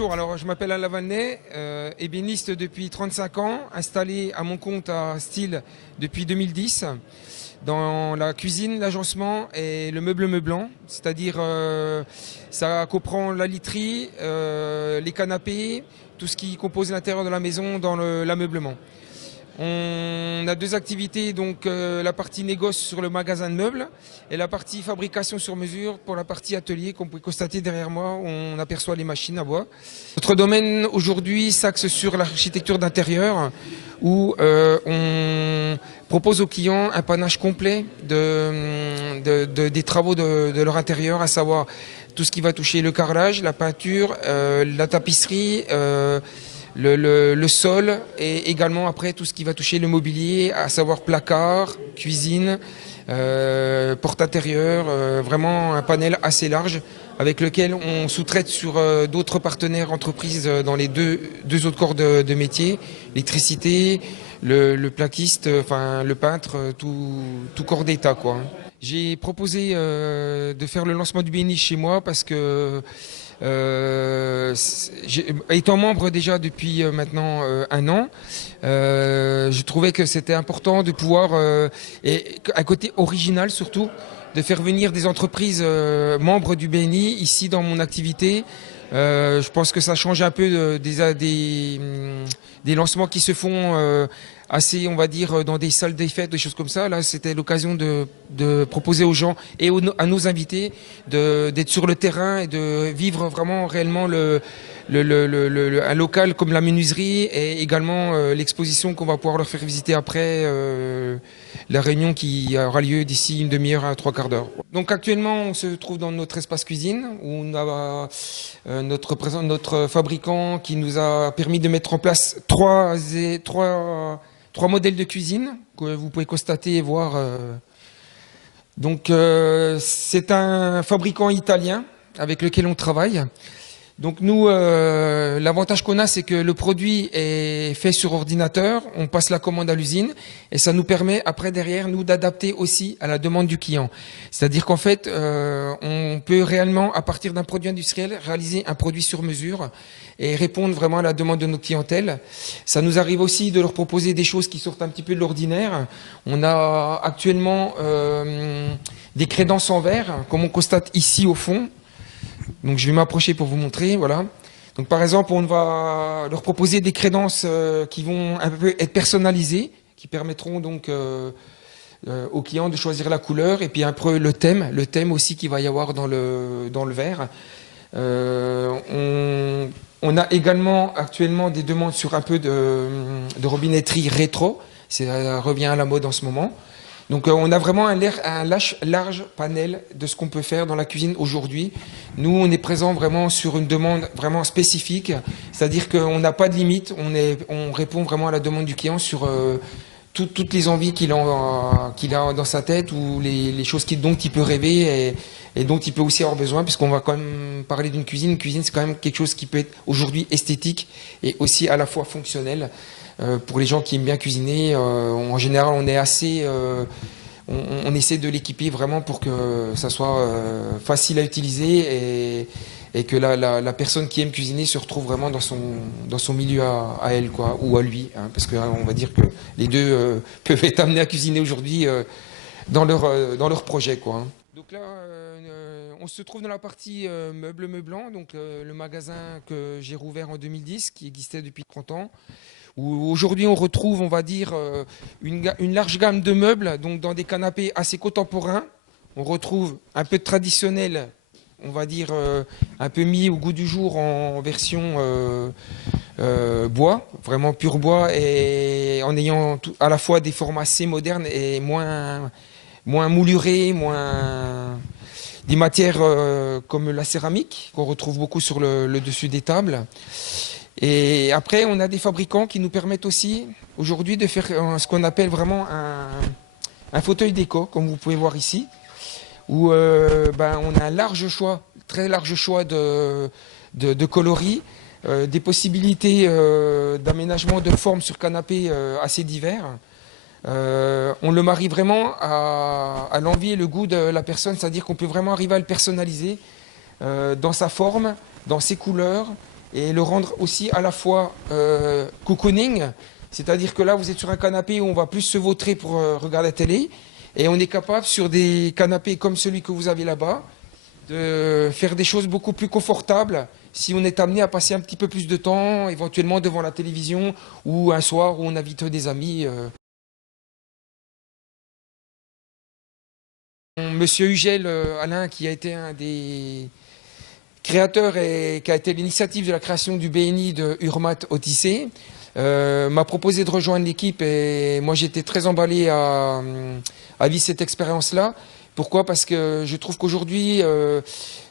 Bonjour, alors je m'appelle Alain Valnet, ébéniste depuis 35 ans, installé à mon compte à Style depuis 2010 dans la cuisine, l'agencement et le meublant, c'est-à-dire ça comprend la literie, les canapés, tout ce qui compose l'intérieur de la maison dans l'ameublement. On a deux activités, donc la partie négoce sur le magasin de meubles et la partie fabrication sur mesure pour la partie atelier. Comme vous pouvez constater derrière moi, on aperçoit les machines à bois. Notre domaine aujourd'hui s'axe sur l'architecture d'intérieur où on propose aux clients un panache complet des travaux de leur intérieur, à savoir tout ce qui va toucher le carrelage, la peinture, la tapisserie, le sol et également après tout ce qui va toucher le mobilier, à savoir placard, cuisine, porte intérieure, vraiment un panel assez large avec lequel on sous-traite sur d'autres partenaires entreprises dans les deux autres corps de métier, l'électricité, le plaquiste, enfin le peintre, tout corps d'état quoi. J'ai proposé de faire le lancement du BNI chez moi parce que étant membre déjà depuis maintenant un an, je trouvais que c'était important de pouvoir, et un côté original surtout, de faire venir des entreprises membres du BNI ici dans mon activité. Je pense que ça change un peu des lancements qui se font assez, on va dire, dans des salles des fêtes, des choses comme ça. Là, c'était l'occasion de proposer aux gens et à nos invités d'être sur le terrain et de vivre vraiment réellement un local comme la menuiserie et également l'exposition qu'on va pouvoir leur faire visiter après la réunion qui aura lieu d'ici une demi-heure à trois quarts d'heure. Donc actuellement, on se trouve dans notre espace cuisine où on a notre fabricant qui nous a permis de mettre en place trois modèles de cuisine que vous pouvez constater et voir. Donc c'est un fabricant italien avec lequel on travaille. Donc nous, l'avantage qu'on a, c'est que le produit est fait sur ordinateur, on passe la commande à l'usine et ça nous permet après derrière nous d'adapter aussi à la demande du client. C'est-à-dire qu'en fait, on peut réellement à partir d'un produit industriel réaliser un produit sur mesure et répondre vraiment à la demande de notre clientèle. Ça nous arrive aussi de leur proposer des choses qui sortent un petit peu de l'ordinaire. On a actuellement des crédences en verre, comme on constate ici au fond. Donc je vais m'approcher pour vous montrer, voilà. Donc par exemple, on va leur proposer des crédences qui vont un peu être personnalisées, qui permettront donc aux clients de choisir la couleur et puis un peu le thème aussi qu'il va y avoir dans le verre. On a également actuellement des demandes sur un peu de robinetterie rétro, ça revient à la mode en ce moment. Donc on a vraiment un large panel de ce qu'on peut faire dans la cuisine aujourd'hui. Nous, on est présent vraiment sur une demande vraiment spécifique, c'est-à-dire qu'on n'a pas de limite, on répond vraiment à la demande du client sur toutes les envies qu'il a dans sa tête ou les choses dont il peut rêver et dont il peut aussi avoir besoin, puisqu'on va quand même parler d'une cuisine. Une cuisine, c'est quand même quelque chose qui peut être aujourd'hui esthétique et aussi à la fois fonctionnel. Pour les gens qui aiment bien cuisiner, en général, on est assez, on essaie de l'équiper vraiment pour que ça soit facile à utiliser et que la personne qui aime cuisiner se retrouve vraiment dans son milieu à elle, quoi, ou à lui, hein, parce que on va dire que les deux peuvent être amenés à cuisiner aujourd'hui dans leur projet, quoi. Hein. Donc là, on se trouve dans la partie meublant, donc le magasin que j'ai rouvert en 2010, qui existait depuis 30 ans. Où aujourd'hui on retrouve, on va dire, une large gamme de meubles, donc dans des canapés assez contemporains. On retrouve un peu de traditionnel, on va dire, un peu mis au goût du jour en version bois, vraiment pur bois, et en ayant à la fois des formats assez modernes et moins moulurés, des matières comme la céramique, qu'on retrouve beaucoup sur le dessus des tables. Et après, on a des fabricants qui nous permettent aussi aujourd'hui de faire ce qu'on appelle vraiment un fauteuil déco, comme vous pouvez voir ici, où on a un très large choix de coloris, des possibilités d'aménagement de formes sur canapé assez divers. On le marie vraiment à l'envie et le goût de la personne, c'est-à-dire qu'on peut vraiment arriver à le personnaliser dans sa forme, dans ses couleurs, et le rendre aussi à la fois cocooning, c'est-à-dire que là vous êtes sur un canapé où on va plus se vautrer pour regarder la télé, et on est capable sur des canapés comme celui que vous avez là-bas de faire des choses beaucoup plus confortables si on est amené à passer un petit peu plus de temps éventuellement devant la télévision ou un soir où on invite des amis. Monsieur Hugel, Alain, qui a été un des créateurs et qui a été l'initiative de la création du BNI de Urmat Odyssée, m'a proposé de rejoindre l'équipe et moi j'étais très emballé à vivre cette expérience-là. Pourquoi? Parce que je trouve qu'aujourd'hui,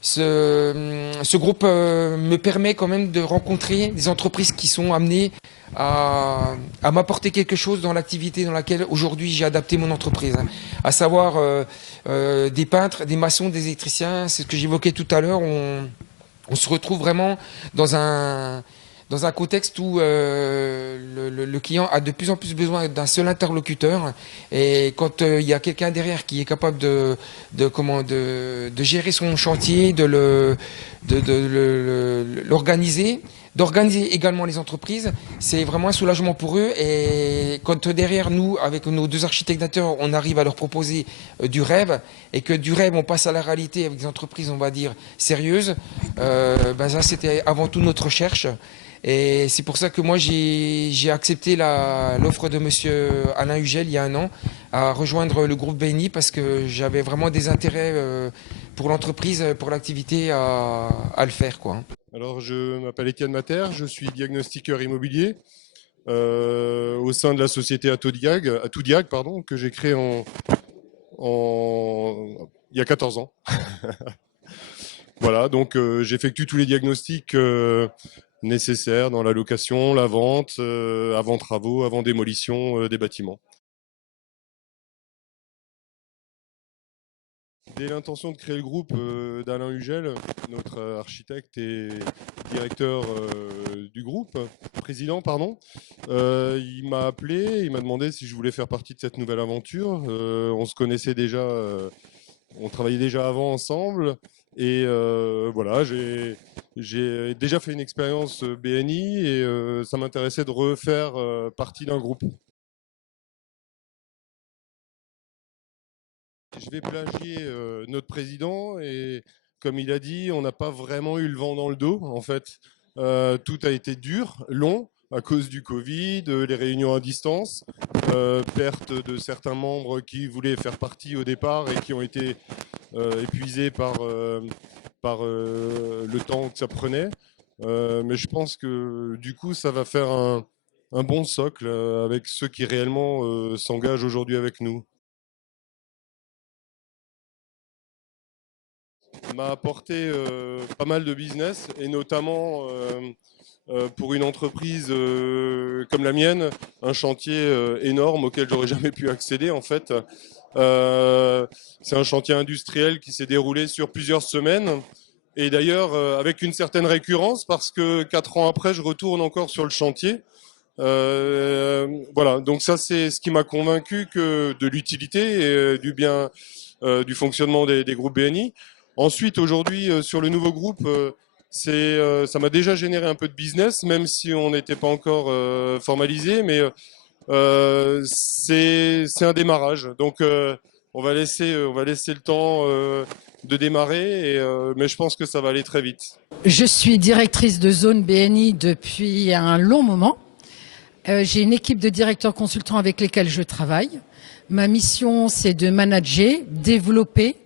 ce groupe me permet quand même de rencontrer des entreprises qui sont amenées à m'apporter quelque chose dans l'activité dans laquelle aujourd'hui j'ai adapté mon entreprise. À savoir des peintres, des maçons, des électriciens, c'est ce que j'évoquais tout à l'heure. On se retrouve vraiment dans un contexte où le client a de plus en plus besoin d'un seul interlocuteur. Et quand il y a quelqu'un derrière qui est capable de gérer son chantier, de l'organiser, d'organiser également les entreprises, c'est vraiment un soulagement pour eux. Et quand derrière nous, avec nos 2 architectes d'intérieur, on arrive à leur proposer du rêve, et que du rêve on passe à la réalité avec des entreprises, on va dire, sérieuses, ça c'était avant tout notre recherche. Et c'est pour ça que moi j'ai accepté l'offre de monsieur Alain Hugel il y a un an à rejoindre le groupe BNI, parce que j'avais vraiment des intérêts pour l'entreprise, pour l'activité à le faire, quoi. Alors, je m'appelle Étienne Mater, je suis diagnostiqueur immobilier au sein de la société Atoudiag, pardon, que j'ai créée il y a 14 ans. Voilà, donc j'effectue tous les diagnostics nécessaires dans la location, la vente, avant travaux, avant démolition des bâtiments. Dès l'intention de créer le groupe d'Alain Hugel, notre architecte et directeur du groupe, président, pardon, il m'a appelé, il m'a demandé si je voulais faire partie de cette nouvelle aventure. On se connaissait déjà, on travaillait déjà avant ensemble, et voilà, j'ai déjà fait une expérience BNI, et ça m'intéressait de refaire partie d'un groupe. Je vais plagier notre président, et comme il a dit, on n'a pas vraiment eu le vent dans le dos. En fait, tout a été dur, long, à cause du Covid, les réunions à distance, perte de certains membres qui voulaient faire partie au départ et qui ont été épuisés par le temps que ça prenait. Mais je pense que du coup, ça va faire un bon socle avec ceux qui réellement s'engagent aujourd'hui avec nous. M'a apporté pas mal de business, et notamment pour une entreprise comme la mienne, un chantier énorme auquel j'aurais jamais pu accéder en fait. C'est un chantier industriel qui s'est déroulé sur plusieurs semaines, et d'ailleurs avec une certaine récurrence, parce que 4 ans après je retourne encore sur le chantier. Voilà, donc ça c'est ce qui m'a convaincu que de l'utilité et du bien du fonctionnement des groupes BNI. Ensuite, aujourd'hui, sur le nouveau groupe, ça m'a déjà généré un peu de business, même si on n'était pas encore formalisé, mais c'est un démarrage. Donc, on va laisser le temps de démarrer, mais je pense que ça va aller très vite. Je suis directrice de zone BNI depuis un long moment. J'ai une équipe de directeurs consultants avec lesquels je travaille. Ma mission, c'est de manager, développer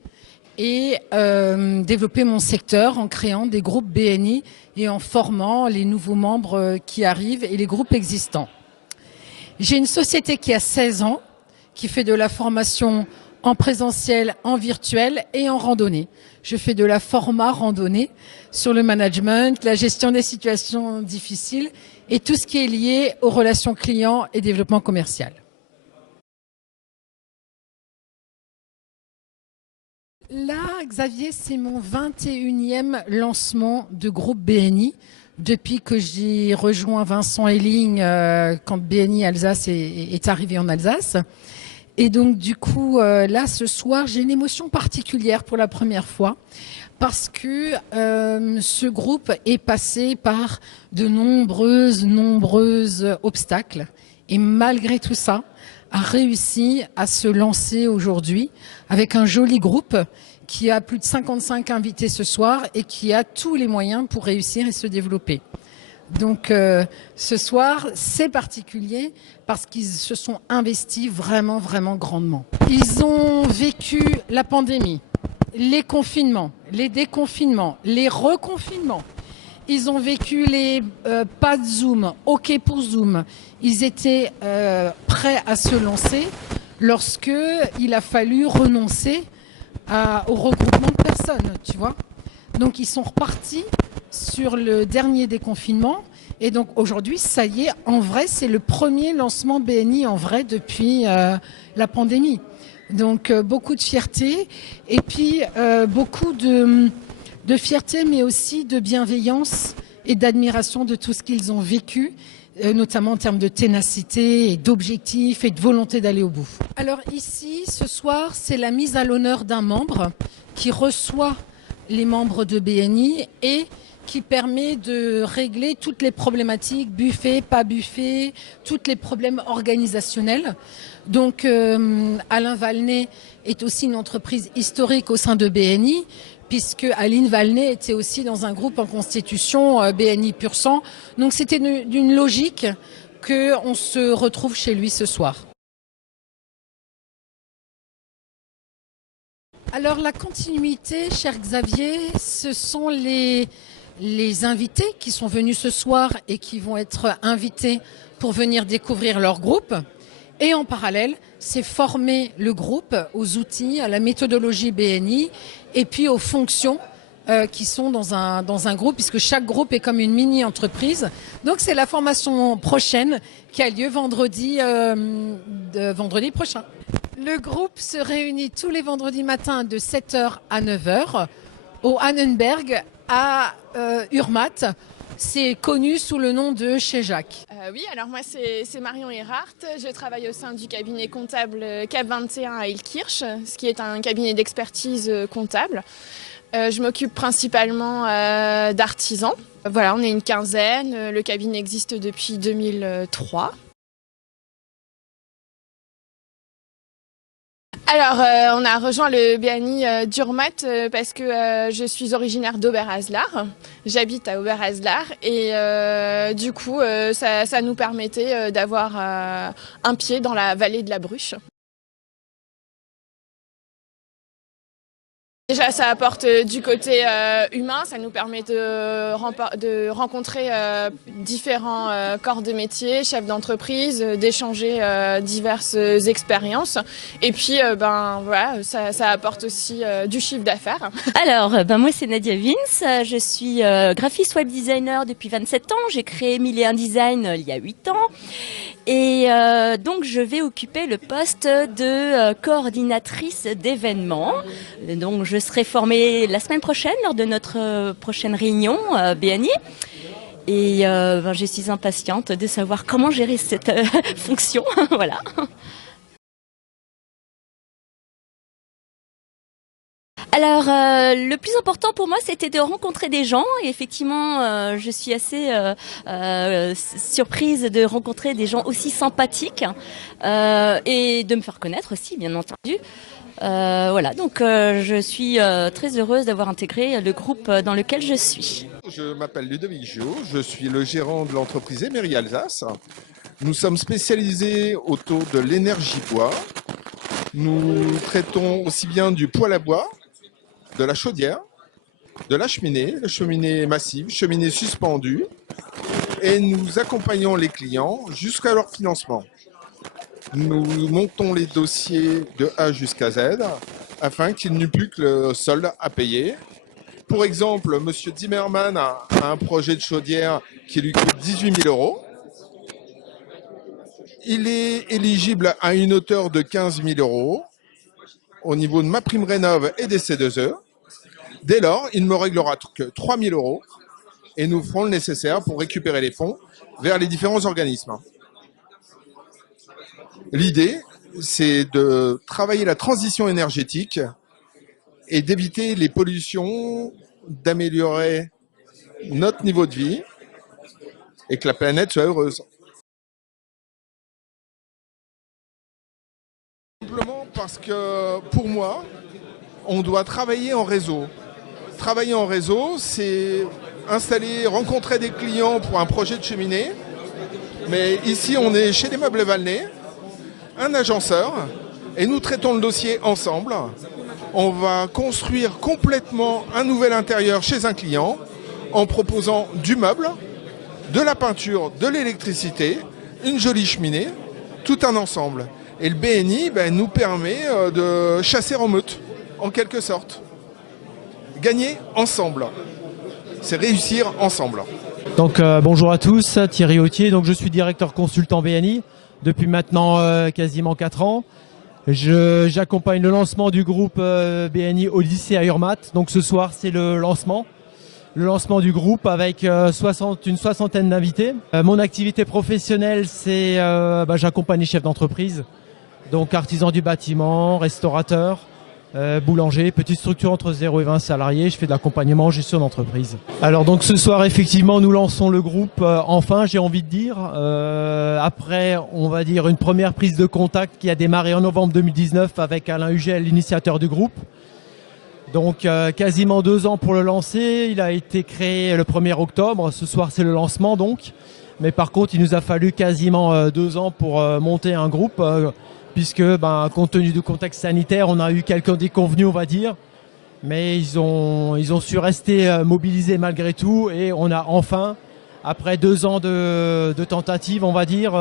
mon secteur en créant des groupes BNI et en formant les nouveaux membres qui arrivent et les groupes existants. J'ai une société qui a 16 ans, qui fait de la formation en présentiel, en virtuel et en randonnée. Je fais de la format randonnée sur le management, la gestion des situations difficiles et tout ce qui est lié aux relations clients et développement commercial. Là, Xavier, c'est mon 21e lancement de groupe BNI depuis que j'ai rejoint Vincent Elling quand BNI Alsace est arrivé en Alsace. Et donc du coup, là ce soir, j'ai une émotion particulière pour la première fois parce que ce groupe est passé par de nombreuses obstacles et malgré tout ça, a réussi à se lancer aujourd'hui avec un joli groupe qui a plus de 55 invités ce soir et qui a tous les moyens pour réussir et se développer. Donc ce soir, c'est particulier parce qu'ils se sont investis vraiment grandement. Ils ont vécu la pandémie, les confinements, les déconfinements, les reconfinements. Ils ont vécu les pas de Zoom, OK pour Zoom. Ils étaient prêts à se lancer lorsque il a fallu renoncer au regroupement de personnes, tu vois. Donc ils sont repartis sur le dernier déconfinement. Et donc aujourd'hui, ça y est, en vrai, c'est le premier lancement BNI en vrai depuis la pandémie. Donc beaucoup de fierté et puis beaucoup de fierté, mais aussi de bienveillance et d'admiration de tout ce qu'ils ont vécu, notamment en termes de ténacité et d'objectifs et de volonté d'aller au bout. Alors ici, ce soir, c'est la mise à l'honneur d'un membre qui reçoit les membres de BNI et qui permet de régler toutes les problématiques, buffet, pas buffet, tous les problèmes organisationnels. Donc Alain Valnet est aussi une entreprise historique au sein de BNI, puisque Aline Valnet était aussi dans un groupe en constitution, BNI Pur Sang. Donc c'était d'une logique qu'on se retrouve chez lui ce soir. Alors la continuité, cher Xavier, ce sont les invités qui sont venus ce soir et qui vont être invités pour venir découvrir leur groupe. Et en parallèle, c'est former le groupe aux outils, à la méthodologie BNI et puis aux fonctions qui sont dans un groupe, puisque chaque groupe est comme une mini-entreprise. Donc c'est la formation prochaine qui a lieu vendredi prochain. Le groupe se réunit tous les vendredis matins de 7h à 9h au Annenberg à Urmat. C'est connu sous le nom de Chez Jacques. Oui, alors moi c'est Marion Erhardt. Je travaille au sein du cabinet comptable CAP 21 à Ilkirch, ce qui est un cabinet d'expertise comptable. Je m'occupe principalement d'artisans. Voilà, on est une quinzaine. Le cabinet existe depuis 2003. Alors, on a rejoint le BNI d'Urmat parce que je suis originaire d'Oberhaslar. J'habite à Oberhaslar et du coup, ça nous permettait d'avoir un pied dans la vallée de la Bruche. Déjà, ça apporte du côté humain, ça nous permet de rencontrer différents corps de métier, chefs d'entreprise, d'échanger diverses expériences. Et puis, voilà, ça apporte aussi du chiffre d'affaires. Alors, moi, c'est Nadia Vince. Je suis graphiste web designer depuis 27 ans. J'ai créé 1001 Design il y a 8 ans. Et donc, je vais occuper le poste de coordinatrice d'événements. Donc, je serai formée la semaine prochaine lors de notre prochaine réunion BNI. Et je suis impatiente de savoir comment gérer cette fonction. Voilà. Alors, le plus important pour moi, c'était de rencontrer des gens. Et effectivement, je suis assez surprise de rencontrer des gens aussi sympathiques et de me faire connaître aussi, bien entendu. Voilà, donc je suis très heureuse d'avoir intégré le groupe dans lequel je suis. Je m'appelle Ludovic Gio, je suis le gérant de l'entreprise Emery Alsace. Nous sommes spécialisés autour de l'énergie bois. Nous traitons aussi bien du poêle à bois, de la chaudière, de la cheminée massive, cheminée suspendue, et nous accompagnons les clients jusqu'à leur financement. Nous montons les dossiers de A jusqu'à Z afin qu'il n'y ait plus que le solde à payer. Pour exemple, M. Zimmerman a un projet de chaudière qui lui coûte 18 000 €. Il est éligible à une hauteur de 15 000 € au niveau de ma prime rénov et des C2E. Dès lors, il ne me réglera que 3 000 € et nous ferons le nécessaire pour récupérer les fonds vers les différents organismes. L'idée, c'est de travailler la transition énergétique et d'éviter les pollutions, d'améliorer notre niveau de vie et que la planète soit heureuse. Simplement parce que pour moi, on doit travailler en réseau. Travailler en réseau, c'est installer, rencontrer des clients pour un projet de cheminée. Mais ici, on est chez les Meubles Valnay, un agenceur, et nous traitons le dossier ensemble. On va construire complètement un nouvel intérieur chez un client en proposant du meuble, de la peinture, de l'électricité, une jolie cheminée, tout un ensemble. Et le BNI nous permet de chasser en meute, en quelque sorte. Gagner ensemble. C'est réussir ensemble. Donc bonjour à tous, Thierry Autier, donc je suis directeur consultant BNI depuis maintenant quasiment 4 ans. J'accompagne le lancement du groupe BNI au lycée à Urmat. Donc ce soir c'est le lancement du groupe avec une soixantaine d'invités. Mon activité professionnelle c'est j'accompagne les chefs d'entreprise, donc artisans du bâtiment, restaurateurs, boulanger, petite structure entre 0 et 20 salariés, je fais de l'accompagnement en gestion d'entreprise. Alors donc ce soir effectivement nous lançons le groupe enfin j'ai envie de dire, après on va dire une première prise de contact qui a démarré en novembre 2019 avec Alain Hugel, l'initiateur du groupe. Donc quasiment 2 ans pour le lancer, il a été créé le 1er octobre, ce soir c'est le lancement donc, mais par contre il nous a fallu quasiment 2 ans pour monter un groupe, puisque compte tenu du contexte sanitaire, on a eu quelques déconvenus, on va dire, mais ils ont su rester mobilisés malgré tout, et on a enfin, après 2 ans de tentatives, on va dire,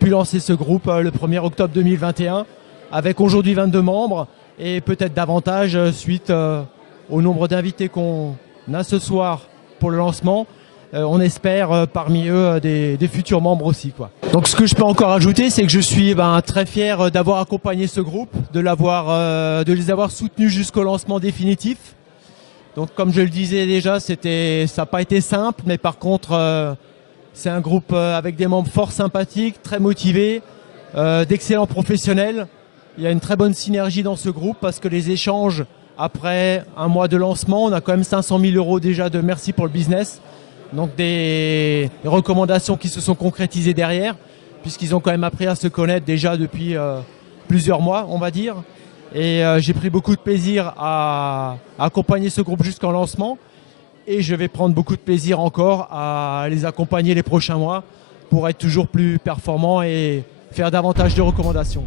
pu lancer ce groupe le 1er octobre 2021, avec aujourd'hui 22 membres, et peut-être davantage suite au nombre d'invités qu'on a ce soir pour le lancement. On espère parmi eux des futurs membres aussi, quoi. Donc ce que je peux encore ajouter, c'est que je suis très fier d'avoir accompagné ce groupe, de les avoir soutenus jusqu'au lancement définitif. Donc comme je le disais déjà, ça n'a pas été simple, mais par contre c'est un groupe avec des membres fort sympathiques, très motivés, d'excellents professionnels. Il y a une très bonne synergie dans ce groupe parce que les échanges après un mois de lancement, on a quand même 500 000 € déjà de merci pour le business. Donc des recommandations qui se sont concrétisées derrière, puisqu'ils ont quand même appris à se connaître déjà depuis plusieurs mois, on va dire. Et j'ai pris beaucoup de plaisir à accompagner ce groupe jusqu'en lancement. Et je vais prendre beaucoup de plaisir encore à les accompagner les prochains mois pour être toujours plus performants et faire davantage de recommandations.